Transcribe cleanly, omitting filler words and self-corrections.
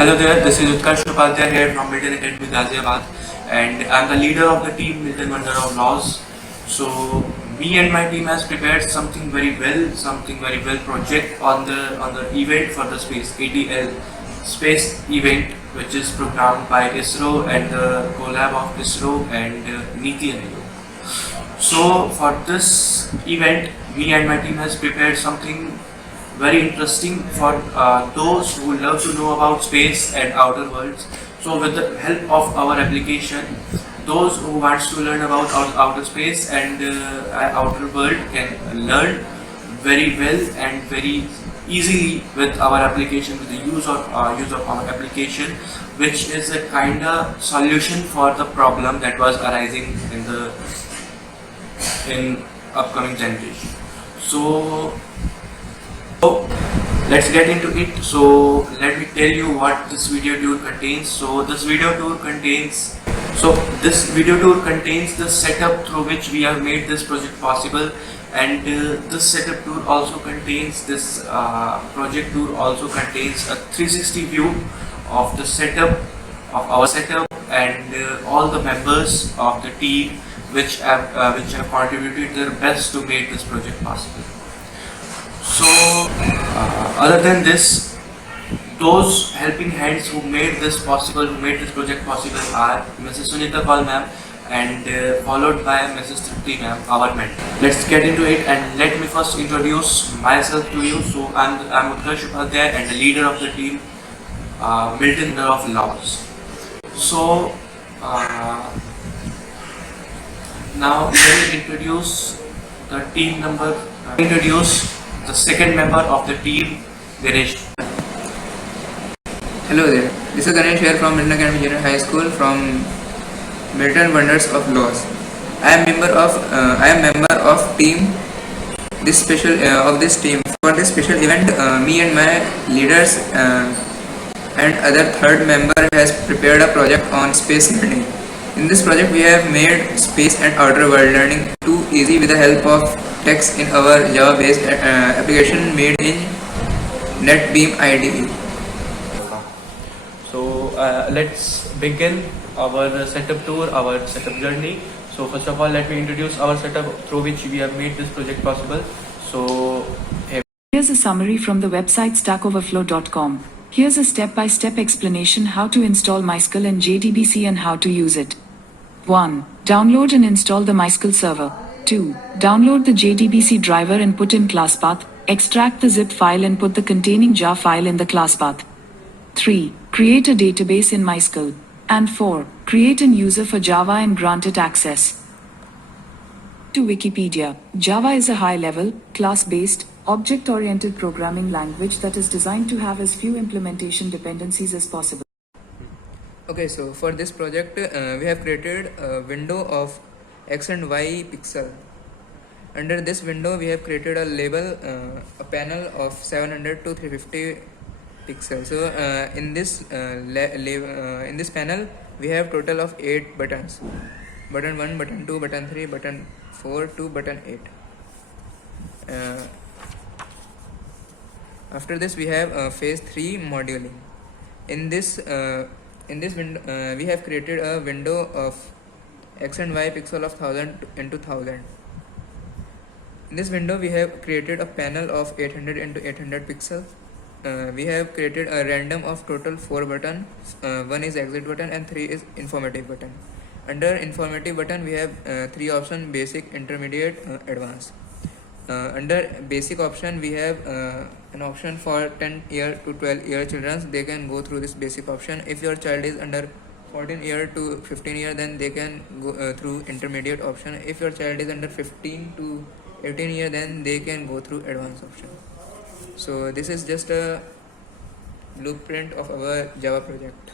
Hello there, this is Utkarsh Upadhyay here from Milton Academy Ghaziabad, and I'm the leader of the team Milton Wonder of Laws. So me and my team has prepared something very well project on the event for the space ATL space event, which is programmed by ISRO and the collab of ISRO and Niti Aayog. So for this event, me and my team has prepared something very interesting for those who love to know about space and outer worlds. So with the help of our application, those who wants to learn about outer space and outer world can learn very well and very easily with our application, with the use of our application, which is a kind of solution for the problem that was arising in upcoming generation. So let's get into it. So let me tell you what this video tour contains. This video tour contains the setup through which we have made this project possible, and this setup tour also contains this project tour also contains a 360 view of the setup of our setup and all the members of the team which have contributed their best to make this project possible. So, other than this, those helping hands who made this project possible are Mrs. Sunita Paul ma'am and followed by Mrs. Tripti ma'am, our mentor. Let's get into it, and let me first introduce myself to you. So, I'm Utkarsh Upadhyay and the leader of the team, Milton Wonder of Laws. So, now let me introduce the team member. Introduce the second member of the team, Ganesh. Hello there, this is Ganesh here from Milton Academy Junior High School from Milton Wonders of Laws. I am member of team this special of this team. For this special event, me and my leaders and other third member has prepared a project on space learning. In this project, we have made space and outer world learning too easy with the help of text in our Java-based application made in NetBeam IDE. So let's begin our setup tour, our setup journey. So first of all, let me introduce our setup through which we have made this project possible. So here's a summary from the website stackoverflow.com. Here's a step-by-step explanation how to install MySQL and JDBC and how to use it. 1. Download and install the MySQL server. 2. Download the JDBC driver and put in class path. Extract the zip file and put the containing jar file in the class path. 3. Create a database in MySQL. And 4. Create an user for Java and grant it access to Wikipedia. Java is a high-level, class-based, object-oriented programming language that is designed to have as few implementation dependencies as possible. Okay, so for this project, we have created a window of X and Y pixel. Under this window, we have created a label, a panel of 700 to 350 pixels. So in this panel, we have total of 8 buttons: button 1, button 2, button 3, button 4 to button 8. After this, we have phase 3 moduling. In this window, we have created a window of X and Y pixel of 1000 into 1000. In this window, we have created a panel of 800 into 800 pixels. We have created a random of total 4 buttons. 1 is exit button and 3 is informative button. Under informative button, we have 3 options: basic, intermediate, advanced. Under basic option, we have an option for 10 year to 12 year children. They can go through this basic option. If your child is under 14 year to 15 year, then they can go through intermediate option. If your child is under 15 to 18 year, then they can go through advanced option. So this is just a blueprint of our Java project.